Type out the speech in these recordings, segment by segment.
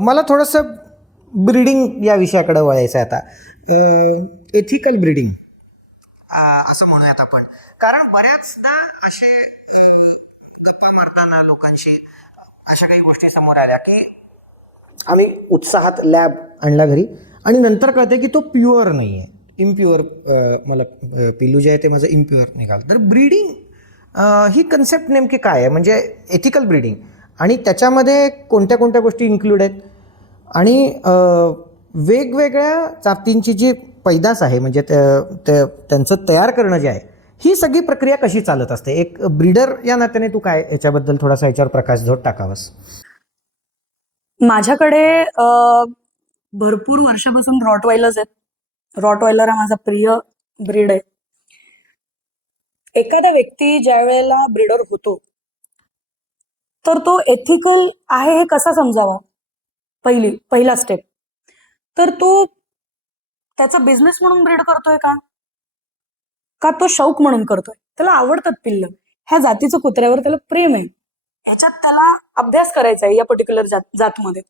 मला थोडंसं ब्रीडिंग या विषयाकडे वळायचं आहे आता. एथिकल ब्रीडिंग असं म्हणूयात आपण. कारण बऱ्याचदा असे गप्पा मारताना लोकांशी अशा काही गोष्टी समोर आल्या की आम्ही उत्साहात लॅब आणला घरी आणि नंतर कळते की तो प्युअर नाही आहे, इम्प्युअर. मला पिल्लू जे आहे ते माझं इम्प्युअर निघालं. तर ब्रीडिंग ही कन्सेप्ट नेमकी काय आहे, म्हणजे एथिकल ब्रीडिंग, आणि त्याच्यामध्ये कोणत्या कोणत्या गोष्टी इन्क्लूड आहेत, आणि वेगवेगळ्या जातींची जी पैदास आहे म्हणजे त्यांचं तयार करणं जे आहे, ही सगळी प्रक्रिया कशी चालत असते. एक ब्रीडर या नात्याने तू काय याच्याबद्दल थोडासा याच्यावर प्रकाशझोत टाकावास. माझ्याकडे भरपूर वर्षापासून रॉटवायलर्स आहेत. रॉटवायलर हा माझा प्रिय ब्रीड आहे. एखादा व्यक्ती ज्या वेळेला ब्रीडर होतो तर तो एथिकल आहे हे कसा समजावा. पहिला स्टेप तर तो त्याचा बिझनेस म्हणून ब्रीड करतोय का तो शौक म्हणून करतोय. त्याला आवडतात पिल्लं, ह्या जातीचं कुत्र्यावर त्याला प्रेम आहे, ह्याच्यात त्याला अभ्यास करायचा आहे या पर्टिक्युलर जातमध्ये,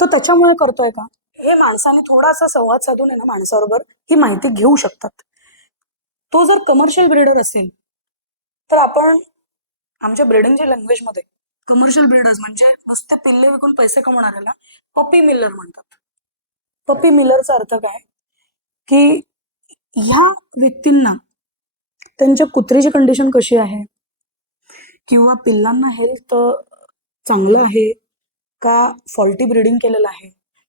तो त्याच्यामुळे करतोय का. हे माणसाने थोडासा संवाद साधून आहे ना माणसाबरोबर ही माहिती घेऊ शकतात. तो जर कमर्शियल ब्रीडर असेल तर आपण आमच्या ब्रीडिंगच्या लँग्वेजमध्ये कमर्शियल ब्रीडर्स म्हणजे नुसते पिल्ले विकून पैसे कमवणाऱ्याला पपी मिलर म्हणतात. पपी मिलरचा अर्थ काय की ह्या व्यक्तींना त्यांच्या कुत्रीची कंडिशन कशी आहे किंवा पिल्लांना हेल्थ चांगलं आहे का फॉल्टी ब्रीडिंग केलेलं आहे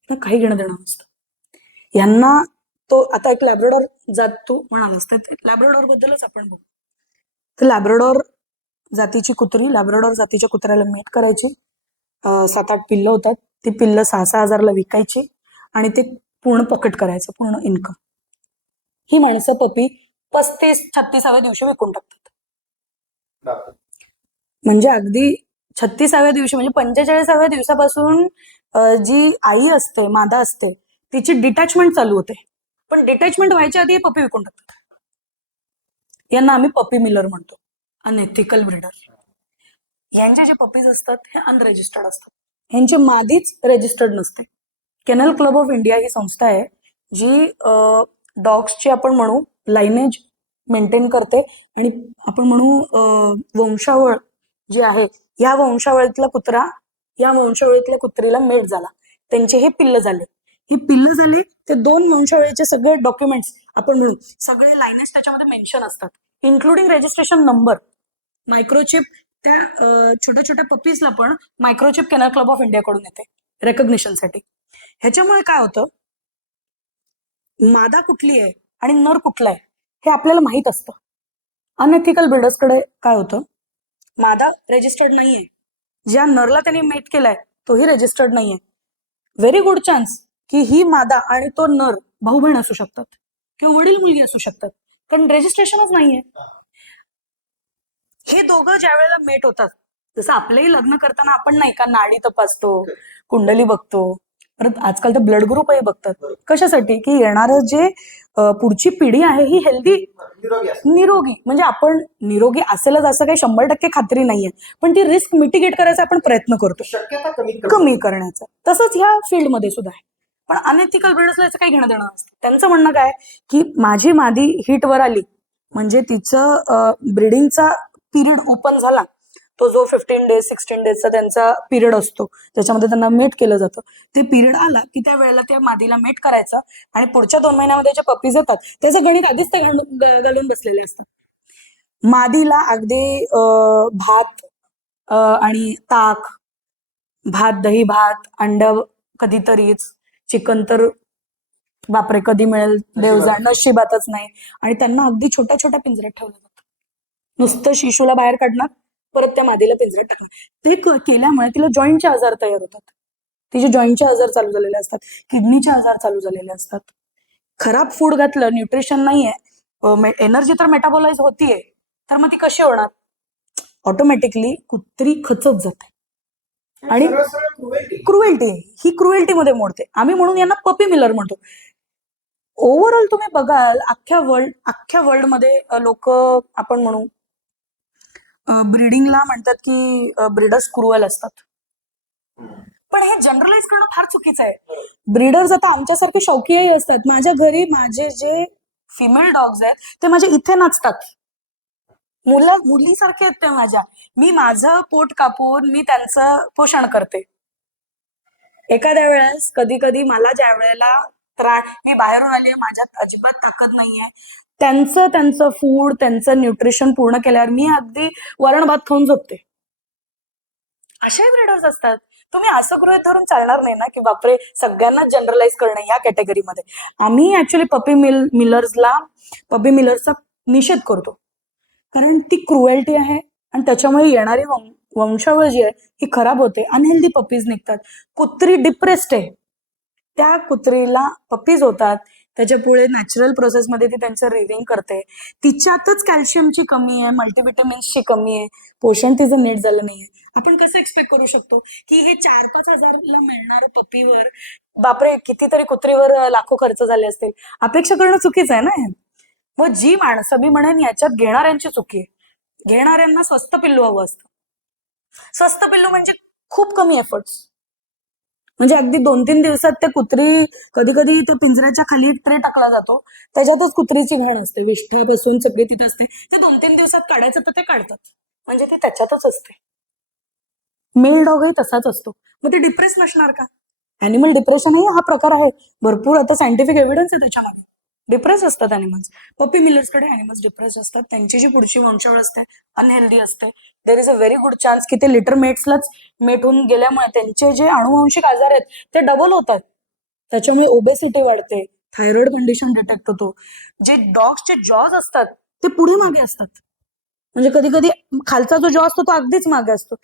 ना काही घेणं देणं नसतं. यांना तो आता एक लॅब्राडॉर जात तू म्हणालास तर लॅब्राडॉर बद्दलच आपण बघू. तर लॅब्राडॉर जातीची कुत्री, लॅब्राडॉर जातीच्या कुत्र्याला मेट करायची, 7-8 पिल्लं होतात, ती पिल्लं 6-6 हजारला विकायची आणि ते पूर्ण पॉकेट करायचं, पूर्ण इन्कम. ही माणसं पपी 35-36व्या दिवशी विकून टाकतात. म्हणजे अगदी 36व्या दिवशी म्हणजे 45व्या दिवसापासून जी आई असते, मादा असते, तिची डिटॅचमेंट चालू होते, पण डिटॅचमेंट व्हायच्या आधी पपी विकून टाकतात. यांना आम्ही पपी मिलर म्हणतो, अनएथिकल ब्रीडर. यांचे जे पपीज असतात हे अनरेजिस्टर्ड असतात, यांची मादीच रजिस्टर्ड नसते. केनल क्लब ऑफ इंडिया ही संस्था आहे जी डॉग्सची आपण म्हणू लायनेज मेंटेन करते आणि आपण म्हणू वंशावळ जी आहे या वंशावळीतला कुत्रा या वंशावळीतल्या कुत्रीला मेट झाला, त्यांचे हे पिल्ल झाले. हे पिल्ल झाले ते 2 वंशावळीचे सगळे डॉक्युमेंट्स आपण म्हणू सगळे लायनेज त्याच्यामध्ये मेन्शन असतात, इन्क्लुडिंग रजिस्ट्रेशन नंबर, मायक्रोचिप. त्या छोट्या छोट्या पपीजला पण microchip kennel club of India कडून येते रेकग्निशनसाठी. ह्याच्यामुळे काय होतं, मादा कुठली आहे आणि नर कुठला आहे हे आपल्याला माहित असतं. अनएथिकल ब्रीडर्सकडे काय होतं, मादा रजिस्टर्ड नाहीये, ज्या नरला त्यांनी मेट केलाय तोही रजिस्टर्ड नाहीये. व्हेरी गुड चान्स की ही मादा आणि तो नर भाऊ बहीण असू शकतात किंवा वडील मुलगी असू शकतात, कारण रजिस्ट्रेशनच नाहीये. हे दोघं ज्या वेळेला मेट होतात, जसं आपलंही लग्न करताना आपण नाही का नाडी तपासतो, कुंडली बघतो, परत आजकाल तर ब्लड ग्रुपही बघतात. कशासाठी की येणारं जे पुढची पिढी आहे ही हेल्दी निरोगी, म्हणजे आपण निरोगी असेलच असं काही 100% खात्री नाहीये, पण ती रिस्क मिटिगेट करायचा आपण प्रयत्न करतो, शक्यता कमी करण्याचा. तसंच ह्या फील्डमध्ये सुद्धा आहे. पण अनएथिकल ब्रीडर्सला याचं काही घेणं देणं नसतं. त्यांचं म्हणणं काय की माझी मादी हिटवर आली म्हणजे तिचं ब्रीडिंगचा पिरियड ओपन झाला, तो जो 15 डेज 16 डेजचा त्यांचा पिरियड असतो त्याच्यामध्ये त्यांना मेट केलं जातं, ते पिरियड आला की त्या वेळेला त्या मादीला मेट करायचं आणि पुढच्या 2 महिन्यामध्ये जे पपीज येतात त्याचं गणित आधीच ते घालून बसलेले असतात. मादीला अगदी भात आणि ताक, भात दही भात, अंड कधीतरीच, चिकन तर बापरे कधी मिळेल देव जाणे, नशिबातच नाही. आणि त्यांना अगदी छोट्या छोट्या पिंजऱ्यात ठेवलं जातं, नुसतं शिशूला बाहेर काढणार परत त्या मादीला पिंजऱ्यात टाकणार. ते केल्यामुळे तिला जॉईंटचे आजार तयार होतात, तिचे जॉईंटचे आजार चालू झालेले असतात, किडनीचे आजार चालू झालेले असतात. खराब फूड घातलं, न्यूट्रिशन नाहीये, एनर्जी तर मेटाबोलाइज होतीये, तर मग ती कशी होणार, ऑटोमॅटिकली कुत्री खचत जाते आणि क्रुएल्टी, ही क्रुएल्टीमध्ये मोडते. आम्ही म्हणून यांना पपी मिलर म्हणतो. ओव्हरऑल तुम्ही बघाल अख्ख्या वर्ल्डमध्ये लोक आपण म्हणू ब्रीडिंगला म्हणतात की ब्रीडर्स क्रुएल असतात, पण हे जनरलाइज करणं फार चुकीचं आहे. ब्रीडर्स आता आमच्यासारखे शौकीही असतात. माझ्या घरी माझे जे फिमेल डॉग्स आहेत ते माझ्या इथे नाचतात. मुलीसारखे आहेत ते माझ्या. मी माझं पोट कापून मी त्यांचं पोषण करते. एखाद्या वेळेस कधी कधी मला ज्या वेळेला मी बाहेरून आली आहे, माझ्यात अजिबात ताकद नाहीये, त्यांचं फूड, त्यांचं न्यूट्रिशन पूर्ण केल्यावर मी अगदी वरण भात खाऊन झोपते. असे ब्रीडर्स असतात. तुम्ही असं गृहीत धरून चालणार नाही ना की बापरे सगळ्यांनाच जनरलाइज करणं या कॅटेगरीमध्ये. आम्ही ऍक्च्युली पपी मिलर्सचा निषेध करतो, कारण ती क्रुएल्टी आहे आणि त्याच्यामुळे येणारी वंशावळ जी आहे ही खराब होते. अनहेल्दी पपीज निघतात. कुत्री डिप्रेस्ड आहे, त्या कुत्रीला पपीज होतात, त्याच्यापुढे नॅचरल प्रोसेसमध्ये ती त्यांचं रेअरिंग करते, तिच्यातच कॅल्शियमची कमी आहे, मल्टीव्हिटॅमिन्सची कमी आहे, पोषण तिचं नीट झालं नाहीये. आपण कसं एक्सपेक्ट करू शकतो की हे 4-5 हजारला मिळणारं पपीवर बापरे कितीतरी कुत्रीवर लाखो खर्च झाले असतील. अपेक्षा करणं चुकीचं आहे ना हे. मग जी माणसं, मी म्हणेन याच्यात घेणाऱ्यांची चुकी आहे. घेणाऱ्यांना स्वस्त पिल्लू हवं असतं. स्वस्त पिल्लू म्हणजे खूप कमी एफर्ट्स, म्हणजे अगदी 2-3 दिवसात ते कुत्री, कधी कधी ते पिंजऱ्याच्या खाली एक ट्रे टाकला जातो, त्याच्यातच कुत्रीची घाण असते, विष्ठ्यापासून सगळी तिथे असते. ते 2-3 दिवसात काढायचं तर ते काढतात, म्हणजे ती त्याच्यातच असते. मेल डॉगही तसाच असतो. मग ते डिप्रेस नसणार का? अॅनिमल डिप्रेशन हा प्रकार आहे. भरपूर आता सायंटिफिक एव्हिडन्स आहे त्याच्यामध्ये. डिप्रेस असतात अॅनिमल्स. पपी मिलर्सकडे अॅनिमल्स डिप्रेस असतात. त्यांची जी पुढची वंशावळ असते अनहेल्दी असते. There is a very good chance की ते लिटर मेट्सलाच मेट होऊन गेल्यामुळे त्यांचे जे अनुवंशिक आजार आहेत ते डबल होतात. त्याच्यामुळे ओबेसिटी वाढते, थायरॉइड कंडिशन डिटेक्ट होतो. जे डॉग्सचे जॉज असतात ते पुढे मागे असतात, म्हणजे कधी कधी खालचा जो जॉ असतो तो अगदीच मागे असतो.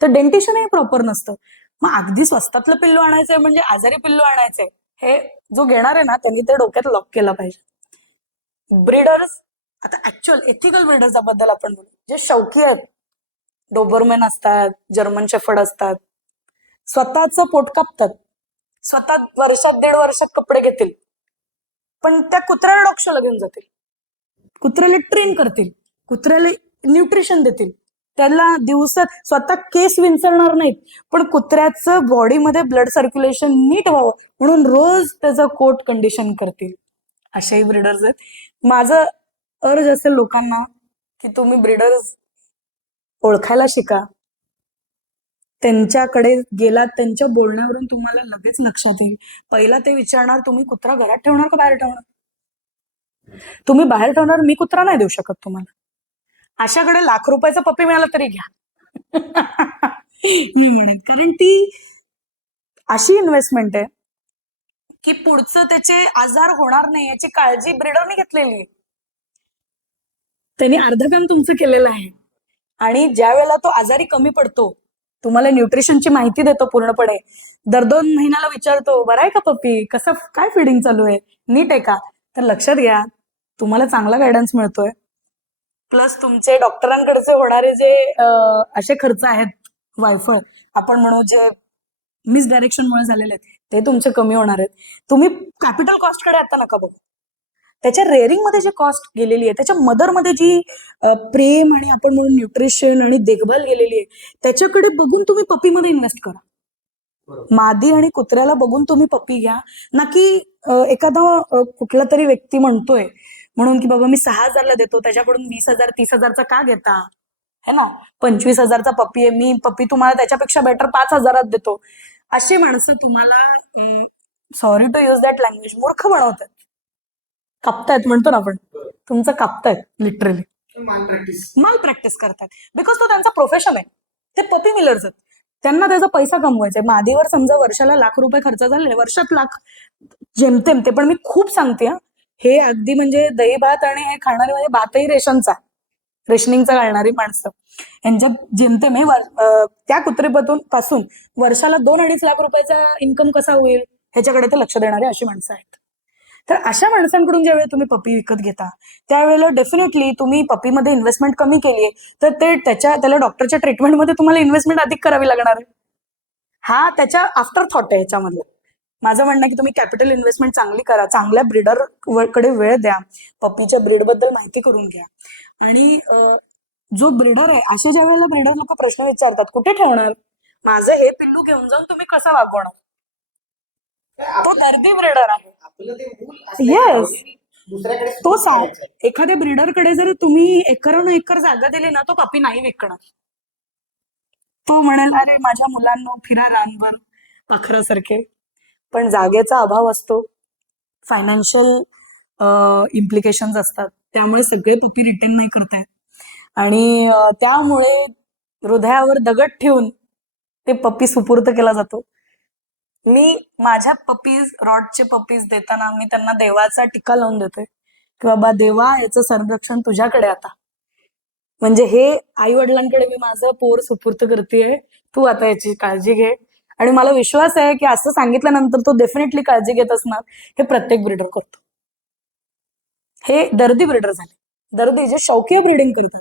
तर डेंटिशनही प्रॉपर नसतं. मग अगदी स्वस्तातलं पिल्लू आणायचंय म्हणजे आजारी पिल्लू आणायचंय, हे जो घेणार आहे ना त्यांनी ते डोक्यात लॉक केलं पाहिजे. ब्रीडर्स, आता ऍक्च्युअल एथिकल ब्रीडर्स बद्दल आपण बोलू, जे शौकी आहेत, डोबरमॅन असतात, जर्मन शेफर्ड असतात, स्वतःचं पोट कापतात, स्वतः वर्षात 1.5 वर्षात कपडे घेतील, पण त्या कुत्र्याला डॉक्शला घेऊन जातील, कुत्र्याला ट्रेन करतील, कुत्र्याला न्यूट्रिशन देतील, त्याला दिवसात स्वतः केस विंचरणार नाहीत, पण कुत्र्याचं बॉडीमध्ये ब्लड सर्क्युलेशन नीट व्हावं म्हणून रोज त्याचं कोट कंडिशन करतील. असेही ब्रीडर्स आहेत. माझं अर्ज असेल लोकांना की तुम्ही ब्रीडर्स ओळखायला शिका. त्यांच्याकडे गेलात, त्यांच्या बोलण्यावरून तुम्हाला लगेच लक्षात येईल. पहिला ते विचारणार तुम्ही कुत्रा घरात ठेवणार का बाहेर ठेवणार? तुम्ही बाहेर ठेवणार, मी कुत्रा नाही देऊ शकत तुम्हाला. अशाकडे लाख रुपयाचा पप्पी मिळाला तरी घ्या. मी म्हणेन, कारण ती अशी इन्व्हेस्टमेंट आहे की पुढचं त्याचे आजार होणार नाही याची काळजी ब्रीडरने घेतलेली आहे. त्यांनी अर्ध काम तुमचं केलेलं आहे. आणि ज्या वेळेला तो आजारी कमी पडतो, तुम्हाला न्यूट्रिशनची माहिती देतो पूर्णपणे, दर 2 महिन्याला विचारतो बरं आहे का पप्पी, कसं काय फिडिंग चालू आहे, नीट आहे का, तर लक्षात घ्या तुम्हाला चांगला गायडन्स मिळतोय. प्लस तुमचे डॉक्टरांकडचे होणारे जे असे खर्च आहेत, वायफळ आपण म्हणू, जे मिसडायरेक्शनमुळे झालेले आहेत, ते तुमचे कमी होणार आहेत. तुम्ही कॅपिटल कॉस्टकडे आता नका बघू. त्याच्या रेअरिंग मध्ये जे कॉस्ट गेलेली आहे, त्याच्या मदरमध्ये जी प्रेम आणि आपण म्हणून न्यूट्रिशन आणि देखभाल गेलेली आहे, त्याच्याकडे बघून तुम्ही पपीमध्ये इन्व्हेस्ट करा. मादी आणि कुत्र्याला बघून तुम्ही पप्पी घ्या, ना की एखादा कुठला तरी व्यक्ती म्हणतोय म्हणून की बाबा मी 6,000ला देतो, त्याच्याकडून 20,000 30,000चा का घेता, है ना, 25,000चा पप्पी आहे, मी पप्पी तुम्हाला त्याच्यापेक्षा बेटर 5,000त देतो. अशी माणसं तुम्हाला, sorry to use that language, मूर्ख बनवतात. कापतायत म्हणतो ना आपण, तुमचं कापतायत लिटरली, माल प्रॅक्टिस करतात. बिकॉज तो त्यांचा प्रोफेशन आहे. ते पपी मिलर्स आहेत, त्यांना त्याचा पैसा कमवायचा आहे. मादीवर समजा वर्षाला लाख रुपये खर्च झाले, वर्षात लाख जेमतेम, ते पण मी खूप सांगते हे अगदी म्हणजे दही भात आणि हे खाणारे, म्हणजे भातही रेशनिंगचा घालणारी माणसं, यांच्या जेमतेम हे त्या कुत्रेपासून वर्षाला 2-2.5 लाख रुपयाचा इन्कम कसा होईल ह्याच्याकडे ते लक्ष देणारे अशी माणसं आहेत. तर अशा माणसांकडून ज्यावेळी तुम्ही पपी विकत घेता, त्यावेळेला डेफिनेटली तुम्ही पपीमध्ये इन्व्हेस्टमेंट कमी केली आहे, तर ते त्याला डॉक्टरच्या ट्रीटमेंटमध्ये तुम्हाला इन्व्हेस्टमेंट अधिक करावी लागणार आहे. हा त्याच्या आफ्टर थॉट आहे ह्याच्यामधलं. माझं म्हणणं आहे की तुम्ही कॅपिटल इन्व्हेस्टमेंट चांगली करा, चांगल्या ब्रीडर कडे वेळ द्या, पपीच्या ब्रीडबद्दल माहिती करून घ्या. आणि जो ब्रीडर आहे, अशा ज्या वेळेला ब्रीडर लोक प्रश्न विचारतात कुठे ठेवणार, माझं हे पिल्लू घेऊन जाऊन तुम्ही कसं वागवणार? तो दर्दी ब्रीडर आहे. आपलं ते मूल Yes. भावनेने दुसऱ्याकडे तो सुरू करायचं. एखाद्या ब्रीडरकडे जर तुम्ही एकरानं एकर जागा दिली ना, तो पपी नाही विकणार. तो म्हणेल, अरे माझ्या मुलांना फिरा रानभर पाखरासारखे. पण जागेचा अभाव असतो, फायनान्शियल इम्प्लिकेशन्स असतात, त्यामुळे सगळे पपी रिटेन नाही करतायत. आणि त्यामुळे हृदयावर दगड ठेवून ते पप्पी सुपूर्द केला जातो. मी माझ्या पपीज, रॉडचे पपीज देताना मी त्यांना देवाचा टीका लावून देते की बाबा देवा, याचं संरक्षण तुझ्याकडे आता. म्हणजे हे आई वडिलांकडे मी माझं पोर सुपूर्द करतेय, तू आता याची काळजी घे. आणि मला विश्वास आहे की असं सांगितल्यानंतर तो डेफिनेटली काळजी घेत असणार. हे प्रत्येक ब्रीडर करतो. हे दर्दी ब्रीडर झाले, दर्दी जे शौकीय ब्रीडिंग करतात.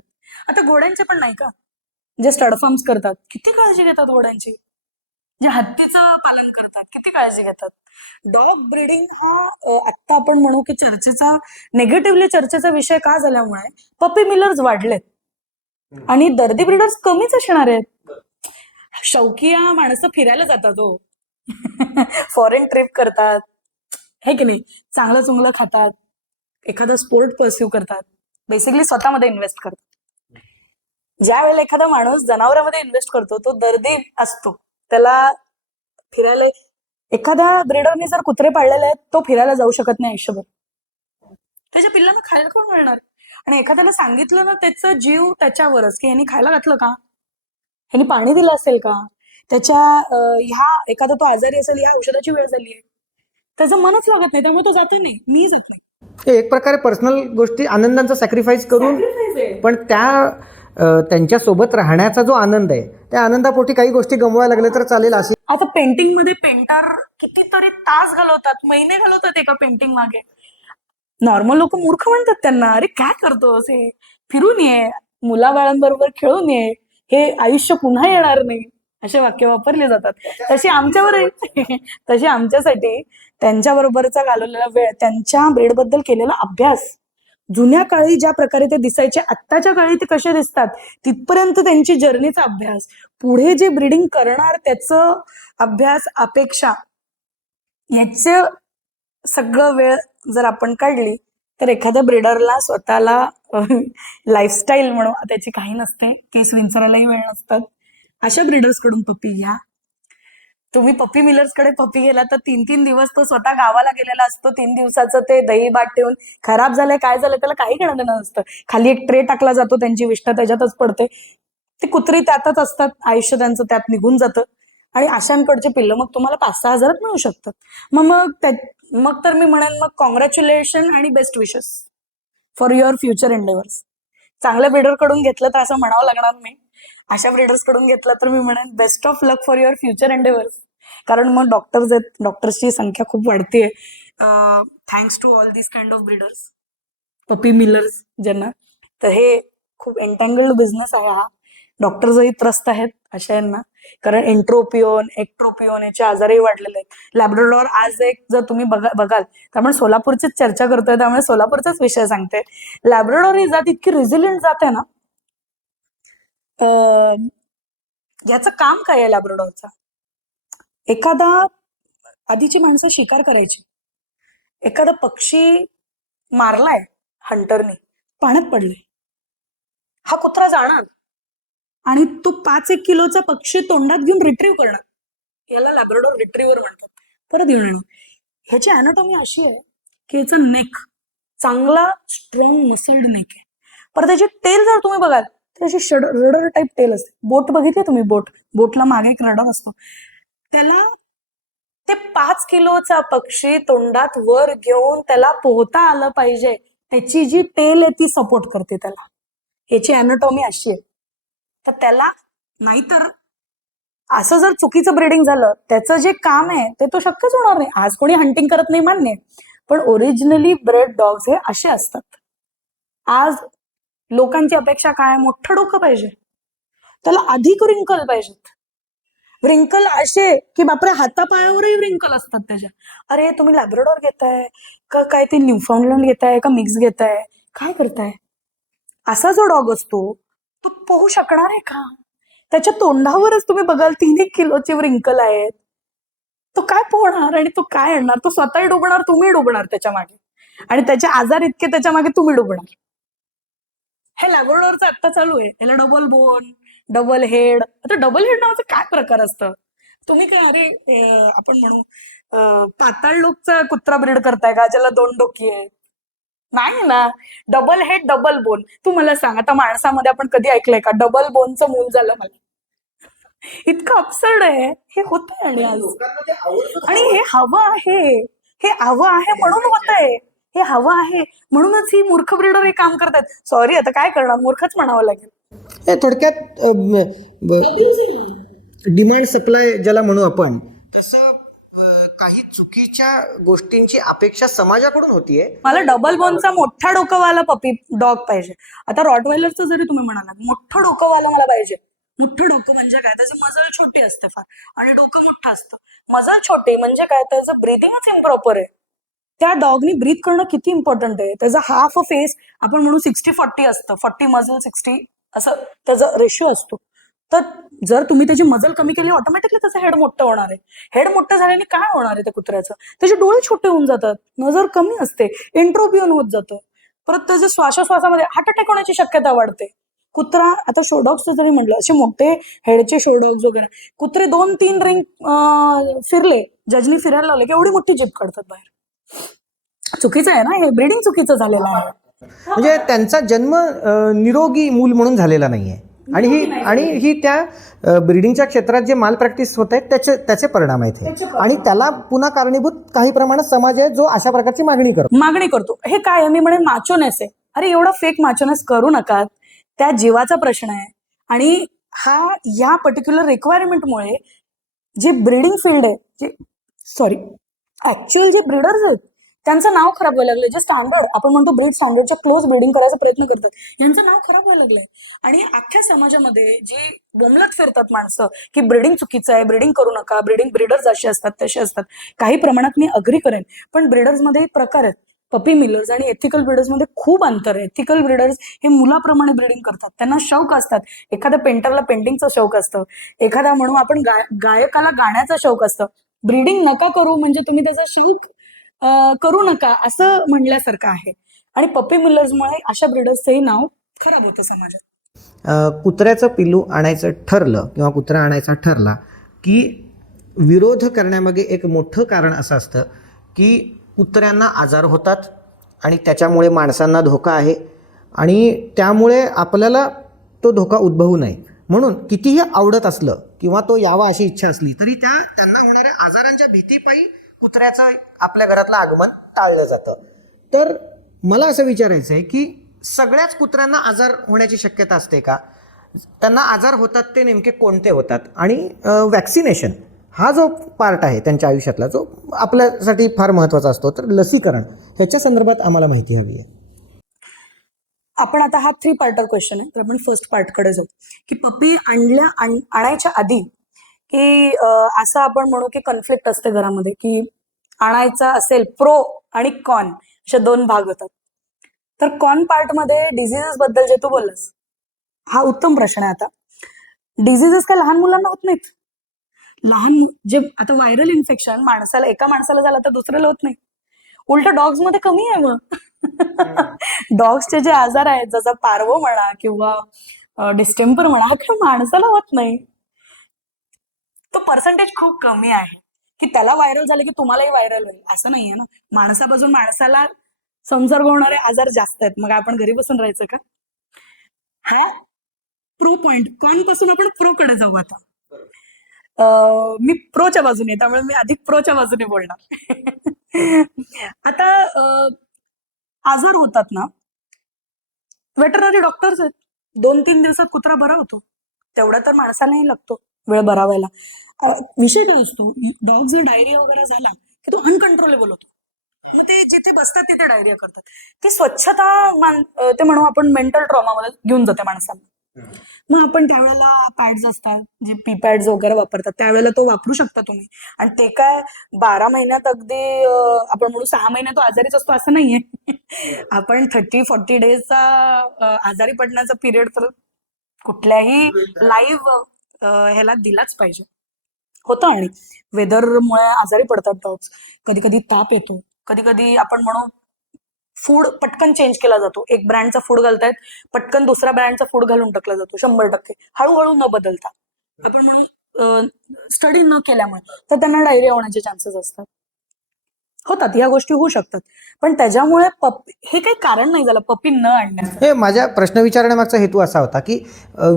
आता घोड्यांचे पण नाही का, जे स्टड फार्म्स करतात, किती काळजी घेतात घोड्यांची. जे हत्तीचं पालन करतात, किती काळजी घेतात. डॉग ब्रीडिंग हा आत्ता आपण म्हणू की चर्चेचा, निगेटिव्हली चर्चेचा विषय का झाल्यामुळे पपी मिलर्स वाढलेत आणि दर्दी ब्रीडर्स कमीच असणार आहेत. शौकीय माणसं फिरायला जातात हो, फॉरेन ट्रिप करतात, हे की नाही, चांगलं चुंगलं खातात, एखादा स्पोर्ट परस्यू करतात, बेसिकली स्वतःमध्ये इन्व्हेस्ट करतात. ज्या वेळेला एखादा माणूस जनावरांमध्ये इन्व्हेस्ट करतो, तो दर्दी असतो, त्याला फिरायला. एखाद्या ब्रीडरने जर कुत्रे पाळलेले आहेत, तो फिरायला जाऊ शकत नाही आयुष्यभर. त्याच्या पिल्लांना खायला कोण मिळणार? आणि एखाद्याला सांगितलं ना, त्याचं जीव त्याच्यावरच की यांनी खायला घातलं का, ह्यांनी पाणी दिलं असेल का, त्याच्या ह्या एखादा तो आजारी असेल, या औषधाची वेळ झाली आहे, त्याचं मनच लागत नाही, त्यामुळे तो जात नाही, मी जात नाही. हे एक प्रकारे पर्सनल गोष्टी, आनंदांचा सॅक्रिफाईस करून, Sacrifice आहे. पण त्यांच्या सोबत राहण्याचा जो आनंद आहे, त्या आनंदापोटी काही गोष्टी गमवायला लागल्या तर चालेल अशी. आता पेंटिंग मध्ये पेंटर कितीतरी तास घालवतात, महिने घालवतात एका पेंटिंग मागे. नॉर्मल लोक मूर्ख म्हणतात त्यांना, अरे काय करतोस, हे फिरून ये, मुलाबाळांबरोबर खेळून ये, हे आयुष्य पुन्हा येणार नाही, असे वाक्य वापरले जातात. तशी आमच्यावर तशी आमच्यासाठी त्यांच्याबरोबरचा घालवलेला वेळ, त्यांच्या ब्रीडबद्दल केलेला अभ्यास, जुन्या काळी ज्या प्रकारे ते दिसायचे, आत्ताच्या काळी ते कसे दिसतात, तिथपर्यंत त्यांची जर्नीचा अभ्यास, पुढे जे ब्रीडिंग करणार त्याचं अभ्यास, अपेक्षा, याचं सगळं वेळ जर आपण काढली तर एखाद्या ब्रीडरला स्वतःला लाईफस्टाईल म्हणू त्याची काही नसते, केस विंचरायलाही वेळ नसतात. अशा ब्रीडर्स कडून पप्पी घ्या. तुम्ही पप्पी मिलर्स कडे पप्पी गेला तर 3-3 दिवस तो स्वतः गावाला गेलेला असतो, 3 दिवसाचं ते दही भात ठेवून, खराब झालंय काय झालंय त्याला काही घेणं देणं नसतं. खाली एक ट्रे टाकला जातो, त्यांची विष्ठा त्याच्यातच पडते, ती कुत्री त्यातच असतात, आयुष्य त्यांचं त्यात निघून जातं. आणि अशांकडचे पिल्लं मग तुम्हाला 5-6 हजारात मिळू शकतात. मग तर मी म्हणेन, मग कॉंग्रॅच्युलेशन आणि best wishes for your future endeavours. चांगल्या ब्रीडर कडून घेतलं तर असं म्हणावं लागणार नाही, अशा ब्रीडर्स कडून घेतलं तर मी म्हणेन best of luck for your future endeavours. कारण मग डॉक्टर्स आहेत, डॉक्टर्सची संख्या खूप वाढतीये thanks to all this kind of breeders, puppy millers ज्यांना. तर हे खूप एन्टँगल्ड बिझनेस आहे हा. डॉक्टर्सही त्रस्त आहेत अशा यांना, कारण एंट्रोपिओन, एक्ट्रोपिओन याचे आजारही वाढलेले आहेत. लॅब्राडॉर आज एक जर तुम्ही बघाल तर आपण सोलापूरचीच चर्चा करतोय, त्यामुळे सोलापूरचाच विषय सांगते. लॅब्राडॉर ही जात इतकी रेझिलियंट जात आहे ना. याचं काम काय आहे लॅब्राडॉरचा? एखादा, आधीची माणसं शिकार करायची, एखादा पक्षी मारलाय हंटरने, पाण्यात पडले, हा कुत्रा जाणार आणि तो 5-1 किलोचा पक्षी तोंडात घेऊन रिट्रीव्ह करणार, याला लॅब्राडॉर रिट्रीव्हर म्हणतात, परत घेऊन येणार. ह्याची अॅनाटॉमी अशी आहे की याचं नेक चांगला स्ट्रॉंग मसल्ड नेक आहे. परत त्याची टेल जर तुम्ही बघाल तर अशी रडर टाईप टेल असते. बोट बघितली तुम्ही? बोटला मागे एक रडर असतो. त्याला ते 5 किलोचा पक्षी तोंडात वर घेऊन त्याला पोहता आलं पाहिजे, त्याची जी टेल आहे ती सपोर्ट करते त्याला. याची अॅनाटॉमी अशी आहे. तर त्याला, नाहीतर असं जर चुकीचं ब्रीडिंग झालं, त्याचं जे काम आहे ते तो शक्यच होणार नाही. आज कोणी हंटिंग करत नाही मान्य, पण ओरिजिनली ब्रेड डॉग्स हे असे असतात. आज लोकांची अपेक्षा काय? मोठं डोकं पाहिजे, त्याला अधिक रिंकल पाहिजेत. रिंकल असे की बापरे, हातापायावरही रिंकल असतात त्याच्या. अरे तुम्ही लॅब्राडॉर घेताय का काय, ते न्यूफाउंडलंड घेताय का मिक्स घेताय, काय करताय? असा जो डॉग असतो तो पोहू शकणार आहे का? त्याच्या तोंडावरच तुम्ही बघाल 3-1 किलोची रिंकल आहेत. तो काय पोहणार आणि तो काय आणणार? तो स्वतःही डुबणार, तुम्ही डुबणार त्याच्या मागे. आणि त्याचे आजार इतके त्याच्या मागे तुम्ही डुबणार. हे लॅब्राडोरचं आत्ता चालू आहे. त्याला डबल बोन, डबल हेड. आता डबल हेड नावाचं काय प्रकार असतं? तुम्ही काय अरे आपण म्हणू पाताळ लोकचा कुत्रा ब्रीड करताय का ज्याला 2 डोकी आहेत? नाही ना. Double head double bone. तू मला सांग आता माणसामध्ये आपण कधी ऐकलंय का डबल बोनचं मूल झालं मला? इतकं अबसर्ड आहे हे होतंय आणि आज. लोकांना ते आवडतं. आणि हे हवं आहे, हे हवं आहे म्हणून होतंय. हे हवं आहे म्हणूनच ही मूर्ख ब्रीडर हे काम करतात. सॉरी आता काय करणार, मूर्खच म्हणावं लागेल. हे थोडक्यात डिमांड सप्लाय ज्याला म्हणू आपण तसं काही चुकीच्या गोष्टींची अपेक्षा समाजाकडून होतीये. मला डबल बोनचा मोठा डोकंवाला पपी डॉग पाहिजे. आता रॉटवायलरचं जरी तुम्ही म्हणाला मोठं डोकंवाला मला पाहिजे. मोठं डोकं म्हणजे काय? त्याची मजल छोटी असते फार आणि डोकं मोठं असतं. मजल छोटी म्हणजे काय? त्याचं ब्रिथिंगच इम्प्रॉपर आहे. त्या डॉगनी ब्रीथ करणं किती इम्पॉर्टंट आहे. त्याचा हाफ अ फेस आपण म्हणू 60-40 असतं. 40 मजल 60 असं त्याचा रेशिओ असतो. तर जर तुम्ही त्याची मजल कमी केली ऑटोमॅटिकली त्याचं हेड मोठं होणार आहे. हेड मोठं झाल्याने काय होणार आहे त्या कुत्र्याचं? त्याचे डोळे छोटे होऊन जातात, नजर कमी असते, एंट्रोपियन होत जातं. परत त्याच्या श्वासोश्वासामध्ये हार्ट अटॅक होण्याची शक्यता वाढते. कुत्रा आता शोडॉग्सचं जरी म्हटलं असे मोठे हेडचे शोडॉग्स वगैरे कुत्रे 2-3 रिंग फिरले जजनी फिरायला लावले की एवढी मोठी जीभ काढतात बाहेर. चुकीचं आहे ना हे, ब्रीडिंग चुकीचं झालेलं आहे. म्हणजे त्यांचा जन्म निरोगी मूल म्हणून झालेला नाहीये. आणि ही त्या ब्रीडिंगच्या क्षेत्रात जे माल प्रॅक्टिस होत आहेत त्याचे परिणाम आहेत हे. आणि त्याला पुन्हा कारणीभूत काही प्रमाणात समाज आहे जो अशा प्रकारची मागणी करतो. हे काय आहे? मी म्हणेन माचोनेस आहे. अरे एवढा फेक माचोनेस करू नका. त्या जीवाचा प्रश्न आहे. आणि या पर्टिक्युलर रिक्वायरमेंटमुळे जे ब्रीडिंग फील्ड आहे सॉरी ऍक्च्युअल जे ब्रीडर्स आहेत त्यांचं नाव खराब व्हायला लागलं. जे स्टँडर्ड आपण म्हणतो ब्रीड स्टँडर्डच्या क्लोज ब्रीडिंग करायचा प्रयत्न करतात यांचं नाव खराब व्हायला लागलंय. आणि अख्ख्या समाजामध्ये जी बोंबलत फिरतात माणसं की ब्रीडिंग चुकीचं आहे, ब्रीडिंग करू नका, ब्रीडर्स असे असतात तसे असतात. काही प्रमाणात मी अग्री करेन, पण ब्रीडर्समध्ये प्रकार आहेत. पपी मिलर्स आणि एथिकल ब्रीडर्समध्ये खूप अंतर आहे. एथिकल ब्रीडर्स हे मुलाप्रमाणे ब्रीडिंग करतात. त्यांना शौक असतात. एखाद्या पेंटरला पेंटिंगचं शौक असतं, एखादा म्हणू आपण गायकाला गाण्याचा शौक असतं. ब्रीडिंग नका करू म्हणजे तुम्ही त्याचा शौक करू नका असं म्हणल्यासारखं आहे. आणि पपी मिलर्समुळे अशा ब्रीडर्सचंही नाव खराब होतं समाजात. कुत्र्याचं पिल्लू आणायचं ठरलं किंवा कुत्रा आणायचा ठरला की विरोध करण्यामागे एक मोठं कारण असं असतं की कुत्र्यांना आजार होतात आणि त्याच्यामुळे माणसांना धोका आहे आणि त्यामुळे आपल्याला तो धोका उद्भवू नये म्हणून कितीही आवडत असलं किंवा तो यावा अशी इच्छा असली तरी त्यांना होणाऱ्या आजारांच्या भीतीपायी कुत्र्याचं आपल्या घरातलं आगमन टाळलं जातं. तर मला असं विचारायचं आहे की सगळ्याच कुत्र्यांना आजार होण्याची शक्यता असते का? त्यांना आजार होतात ते नेमके कोणते होतात? आणि वॅक्सिनेशन हा जो पार्ट आहे त्यांच्या आयुष्यातला जो आपल्यासाठी फार महत्त्वाचा असतो, तर लसीकरण ह्याच्या संदर्भात आम्हाला माहिती हवी आहे. आपण आता हा 3 पार्टर क्वेश्चन आहे तर आपण फर्स्ट पार्टकडे जाऊ की पपी आणायच्या आधी की असं आपण म्हणू की कॉन्फ्लिक्ट असते घरामध्ये की आणायचा असेल प्रो आणि कॉन असे 2 भाग होतात. तर कॉन पार्टमध्ये डिझिजेस बद्दल जे तू बोललास हा उत्तम प्रश्न आहे. आता डिझिजेस काय लहान मुलांना होत नाहीत. जे आता व्हायरल इन्फेक्शन एका माणसाला झालं तर दुसऱ्याला होत नाही. उलट डॉग्स मध्ये कमी आहे. मग डॉग्सचे जे आजार आहेत जसा पार्वो म्हणा किंवा डिस्टेंपर म्हणा हा काही माणसाला होत नाही. तो पर्सेंटेज खूप कमी आहे की त्याला व्हायरल झालं की तुम्हालाही व्हायरल होईल असं नाहीये ना. माणसापासून माणसाला संसर्ग होणारे आजार जास्त आहेत. मग आपण घरी बसून राहायचं का? हा प्रो पॉइंट. कॉन पासून आपण प्रो कडे जाऊ. आता मी प्रोच्या बाजूने आहे त्यामुळे मी अधिक प्रोच्या बाजूने बोलणार. आता आजार होतात ना, वेटरनरी डॉक्टर्स आहेत. 2-3 दिवसात कुत्रा बरा होतो. तेवढा तर माणसालाही लागतो वेळ बरा व्हायला. विषय काय असतो, डॉग जर डायरिया वगैरे झाला की तो अनकंट्रोलेबल होतो. मग ते जिथे बसतात तिथे डायरिया करतात. ती स्वच्छता ते म्हणू आपण मेंटल ट्रॉमामध्ये घेऊन जाते माणसाला. मग आपण त्यावेळेला पॅड्स असतात जे पी पॅड्स वगैरे वापरतात त्यावेळेला तो वापरू शकता तुम्ही. आणि ते काय 12 महिन्यात अगदी आपण म्हणू 6 महिन्यात तो आजारीच असतो असं नाहीये. आपण 30-40 डेजचा आजारी पडण्याचा पिरियड तर कुठल्याही लाईव्ह ह्याला दिलाच पाहिजे. होतं आणि वेदरमुळे आजारी पडतात डॉग्स. कधी कधी ताप येतो, कधी कधी आपण म्हणू फूड पटकन चेंज केला जातो. एक ब्रँडचा फूड घालतायत, पटकन दुसऱ्या ब्रँडचा फूड घालून टाकला जातो 100%, हळूहळू न बदलता. आपण म्हणून स्टडी न केल्यामुळे तर त्यांना डायरिया होण्याचे चान्सेस असतात. होतात, या गोष्टी होऊ शकतात. पण त्याच्यामुळे हे काही कारण नाही झालं पप्पी न आणण्याचं. हे माझ्या प्रश्न विचारण्यामागचा हेतू असा होता की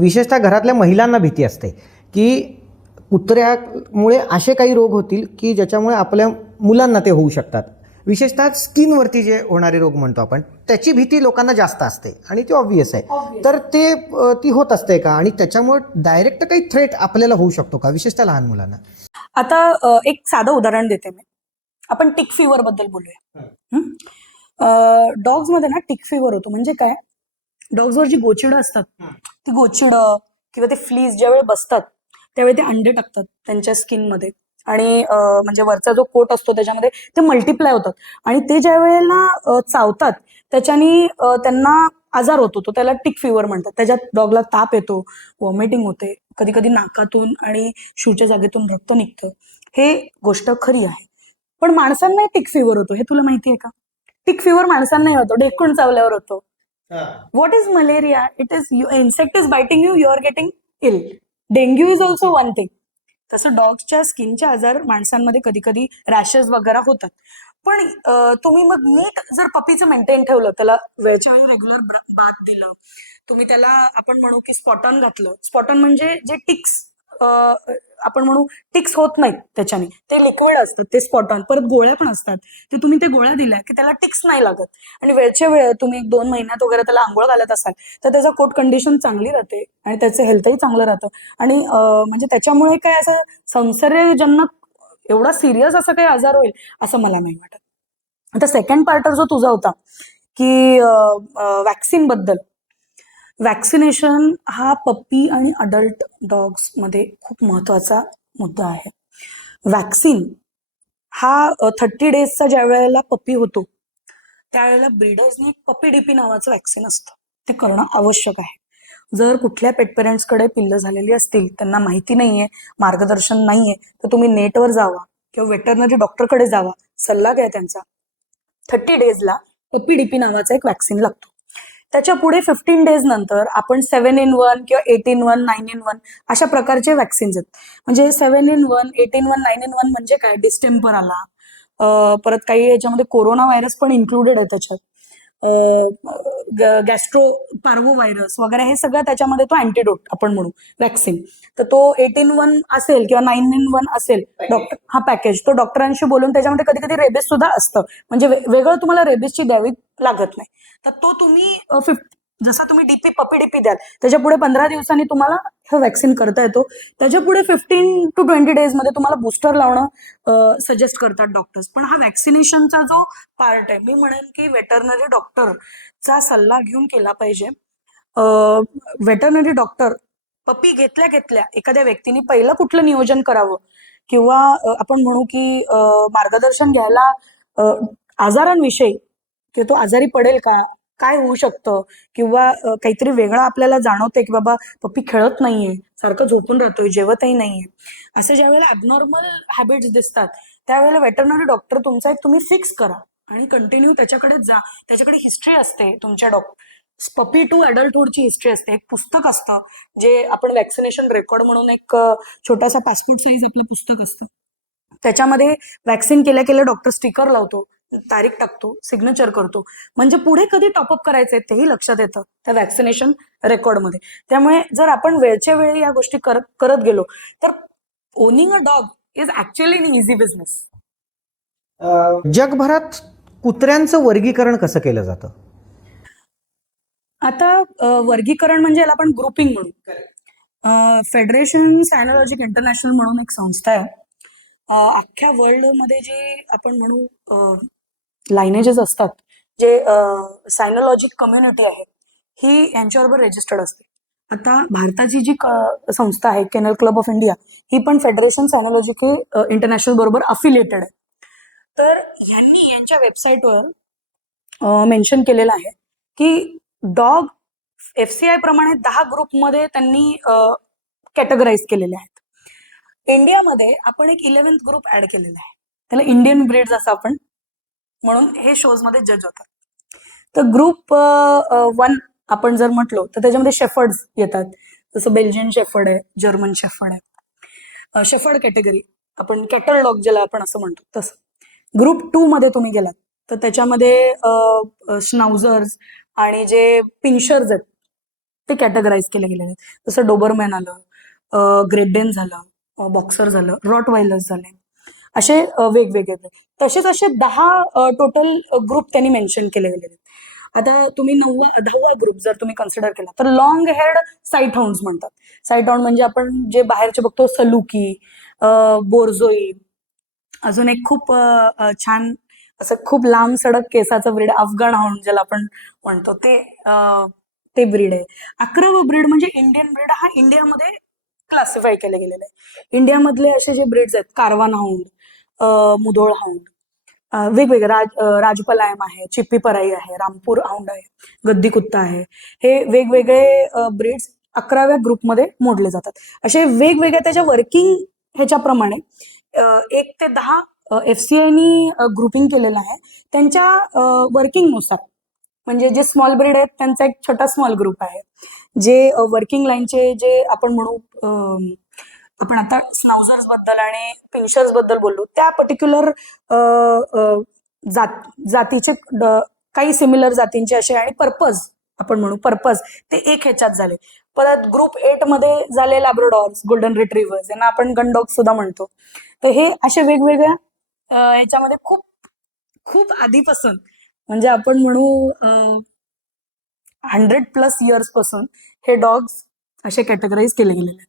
विशेषतः घरातल्या महिलांना भीती असते की कुत्र्यामुळे असे काही रोग होतील की ज्याच्यामुळे आपल्या मुलांना ते होऊ शकतात. विशेषतः स्किनवरती जे होणारे रोग म्हणतो आपण, त्याची भीती लोकांना जास्त असते आणि ती ऑब्व्हियस आहे. तर ते ती होत असते का, आणि त्याच्यामुळे डायरेक्ट काही थ्रेट आपल्याला होऊ शकतो का, विशेषतः लहान मुलांना? आता एक साधं उदाहरण देते मी. आपण टिक फिवर बद्दल बोलूया. डॉग्स मध्ये ना टिक फिवर होतो म्हणजे काय, डॉग्सवर जी गोचिडं असतात ती गोचिडं किंवा ते फ्लीज ज्यावेळी बसतात त्यावेळी ते अंडे टाकतात त्यांच्या स्किनमध्ये, आणि म्हणजे वरचा जो कोट असतो त्याच्यामध्ये ते मल्टिप्लाय होतात, आणि ते ज्या वेळेला चावतात त्याच्यानी त्यांना आजार होतो, तो त्याला टिक फिवर म्हणतात. त्याच्यात डॉगला ताप येतो, व्हॉमिटिंग होते, कधी कधी नाकातून आणि शूच्या जागेतून रक्त निघतं. हे गोष्ट खरी आहे. पण माणसांनाही टिक फिवर होतो, हे तुला माहिती आहे का? टिक फिवर माणसांनाही होतो, ढेकूण चावल्यावर होतो. What is malaria? It is insect is biting you, you are getting ill. Dengue is also one thing. तसं डॉग्सच्या स्किनचे आजार माणसांमध्ये कधी कधी रॅशेस वगैरे होतात. पण तुम्ही मग नीट जर पपीचं मेंटेन ठेवलं, त्याला वेळच्या वेळी रेग्युलर बाथ दिलं, तुम्ही त्याला आपण म्हणू की स्पॉटॉन घातलं. स्पॉटॉन म्हणजे जे टिक्स आपण म्हणू टिक्स होत नाहीत त्याच्याने, ते लिक्विड असतात ते स्पॉटॉन. परत गोळ्या पण असतात, ते तुम्ही ते गोळ्या दिल्या की त्याला टिक्स नाही लागत, आणि वेळच्या वेळ तुम्ही 1-2 महिन्यात वगैरे त्याला आंघोळ घालत असाल तर त्याचा कोट कंडिशन चांगली राहते आणि त्याचं हेल्थही चांगलं राहतं. आणि म्हणजे त्याच्यामुळे काय असं संसर्गजन्य एवढा सिरियस असं काही आजार होईल असं मला नाही वाटत. आता सेकंड पार्टर जो तुझा होता की वॅक्सिन बद्दल, वॅक्सिनेशन हा पप्पी आणि अडल्ट डॉग्स मध्ये खूप महत्वाचा मुद्दा आहे. वॅक्सिन हा 30 डेजचा ज्या वेळेला पप्पी होतो त्यावेळेला ब्रीडर्सने पप्पी डीपी नावाचं वॅक्सिन असतं, ते करणं आवश्यक आहे. जर कुठल्या पेट पेरेंट्सकडे पिल्लं झालेली असतील, त्यांना माहिती नाहीये, मार्गदर्शन नाहीये, तर तुम्ही नेटवर जावा किंवा वेटरनरी डॉक्टरकडे जावा, सल्ला घ्या त्यांचा. 30 डेजला पप्पी डीपी नावाचा एक वॅक्सिन लागतो. त्याच्या पुढे 15 डेज नंतर आपण 7-in-1 किंवा 8-in-1, 9-in-1 अशा प्रकारचे वॅक्सिन्स आहेत. म्हणजे 7-in-1, 8-in-1, 9-in-1 म्हणजे काय, डिस्टेंपर आला, परत काही याच्यामध्ये कोरोना व्हायरस पण इन्क्लुडेड आहे त्याच्यात, गॅस्ट्रो पार्वो व्हायरस वगैरे, हे सगळं त्याच्यामध्ये तो अँटीडोट आपण म्हणू वॅक्सिन. तर तो 8-in-1 असेल किंवा 9-in-1 असेल, डॉक्टर हा पॅकेज तो डॉक्टरांशी बोलून, त्याच्यामध्ये कधी कधी रेबीज सुद्धा असतं, म्हणजे वेगळं तुम्हाला रेबीजची द्यावी लागत नाही. तर तो तुम्ही जसा तुम्ही डीपी पपी डीपी द्याल त्याच्या पुढे 15 दिवसांनी तुम्हाला हे वॅक्सिन करता येतो. त्याच्या पुढे 15 to 20 डेज मध्ये तुम्हाला बुस्टर लावणं सजेस्ट करतात डॉक्टर्स. पण हा वॅक्सिनेशनचा जो पार्ट आहे, मी म्हणेन की वेटरनरी डॉक्टरचा सल्ला घेऊन केला पाहिजे. वेटरनरी डॉक्टर पपी घेतल्या घेतल्या एखाद्या व्यक्तीने पहिलं कुठलं नियोजन करावं किंवा आपण म्हणू की मार्गदर्शन घ्यायला आजारांविषयी, की तो आजारी पडेल का, काय होऊ शकतं, किंवा काहीतरी वेगळं आपल्याला जाणवतंय की बाबा पप्पी खेळत नाहीये, सारखं झोपून राहतोय, जेवतही नाहीये, असं ज्या वेळेला ॲबनॉर्मल हॅबिट्स दिसतात त्यावेळेला वेटरनरी डॉक्टर तुमचा एक तुम्ही फिक्स करा आणि कंटिन्यू त्याच्याकडेच जा. त्याच्याकडे हिस्ट्री असते तुमच्या पपी टू अडल्टहुडची हिस्ट्री असते. एक पुस्तक असतं जे आपण वॅक्सिनेशन रेकॉर्ड म्हणून एक छोटासा पासपोर्ट साईज आपलं पुस्तक असतं. त्याच्यामध्ये वॅक्सिन केल्या केल्या डॉक्टर स्टिकर लावतो, तारीख टाकतो, सिग्नेचर करतो, म्हणजे पुढे कधी टॉपअप करायचंय तेही लक्षात येतं त्या वॅक्सिनेशन रेकॉर्डमध्ये. त्यामुळे जर आपण वेळच्या वेळी या गोष्टी करत गेलो तर owning a dog is actually in easy business. जगभरात कुत्र्यांचं वर्गीकरण कसं केलं जातं? आता वर्गीकरण म्हणजे याला आपण ग्रुपिंग म्हणू. फेडरेशन सायनोलॉजिक इंटरनॅशनल म्हणून एक संस्था आहे. अख्ख्या वर्ल्डमध्ये जे आपण म्हणू लायनेजेस असतात, जे सायनोलॉजिक कम्युनिटी आहे ही यांच्याबरोबर रजिस्टर्ड असते. आता भारताची जी संस्था आहे केनल क्लब ऑफ इंडिया, ही पण फेडरेशन सायनोलॉजिक इंटरनॅशनल बरोबर अफिलिएटेड आहे. तर ह्यांनी यांच्या वेबसाईटवर मेन्शन केलेलं आहे की डॉग FCI प्रमाणे 10 ग्रुपमध्ये त्यांनी कॅटेगराईज केलेले आहेत. इंडियामध्ये आपण एक 11th ग्रुप ऍड केलेला आहे, त्याला इंडियन ब्रीड्स असं आपण म्हणून हे शोज मध्ये जज होतात. तर ग्रुप 1 आपण जर म्हटलो तर त्याच्यामध्ये शेफर्ड्स येतात, जसं बेल्जियन शेफर्ड आहे, जर्मन शेफर्ड आहे. शेफर्ड कॅटेगरी आपण कॅटल डॉग ज्याला आपण असं म्हणतो तसं. ग्रुप 2 मध्ये तुम्ही गेलात तर त्याच्यामध्ये स्नाउझर्स आणि जे पिन्शर्स आहेत ते कॅटेगराईज केले गेलेले आहेत. जसं डोबरमॅन आलं, ग्रेट डेन झालं, बॉक्सर झालं, रॉटवायलर्स झाले, असे वेगवेगळे. तसेच असे 10 टोटल ग्रुप त्यांनी मेन्शन केले गेलेले आहेत. आता तुम्ही 10वा ग्रुप जर तुम्ही कन्सिडर केला तर लॉंग हेअर्ड साईट हाऊंड्स म्हणतात. साईट हाऊंड म्हणजे आपण जे बाहेरचे बघतो सलुकी, बोरझोई, अजून एक खूप छान असं खूप लांब सडक केसाचं ब्रीड अफगाण हाऊंड ज्याला आपण म्हणतो ते ब्रीड आहे. 11वा ब्रीड म्हणजे इंडियन ब्रीड, हा इंडियामध्ये क्लासिफाय केले गेलेले आहे. इंडियामधले असे जे ब्रीड्स आहेत कारवान हाऊंड, मुधोळ हाऊंड, वेगवेगळे राजपलायम आहे, चिप्पी पराई आहे, रामपूर हाऊंड आहे, गद्दी कुत्ता आहे. हे वेगवेगळे ब्रीड्स 11व्या ग्रुपमध्ये मोडले जातात. असे वेगवेगळ्या त्याच्या वर्किंग ह्याच्याप्रमाणे 1 ते 10 FCIनी ग्रुपिंग केलेलं आहे त्यांच्या वर्किंगनुसार. म्हणजे जे स्मॉल ब्रीड आहेत त्यांचा एक छोटा स्मॉल ग्रुप आहे. जे वर्किंग लाईनचे जे आपण म्हणू आपण आता स्नाउझर्स बद्दल आणि पिन्शर्स बद्दल बोललो, त्या पर्टिक्युलर जातीचे काही सिमिलर जातींचे असे आणि पर्पज आपण म्हणू पर्पज ते एक ह्याच्यात झाले. परत ग्रुप 8 मध्ये झाले लॅब्राडॉर्स, गोल्डन रिट्रीव्हर्स, यांना आपण गनडॉग सुद्धा म्हणतो. तर हे असे वेगवेगळ्या ह्याच्यामध्ये खूप खूप आधीपासून म्हणजे आपण म्हणू 100+ इयर्स पासून हे डॉग्स असे कॅटेगराईज केले गेलेले आहेत.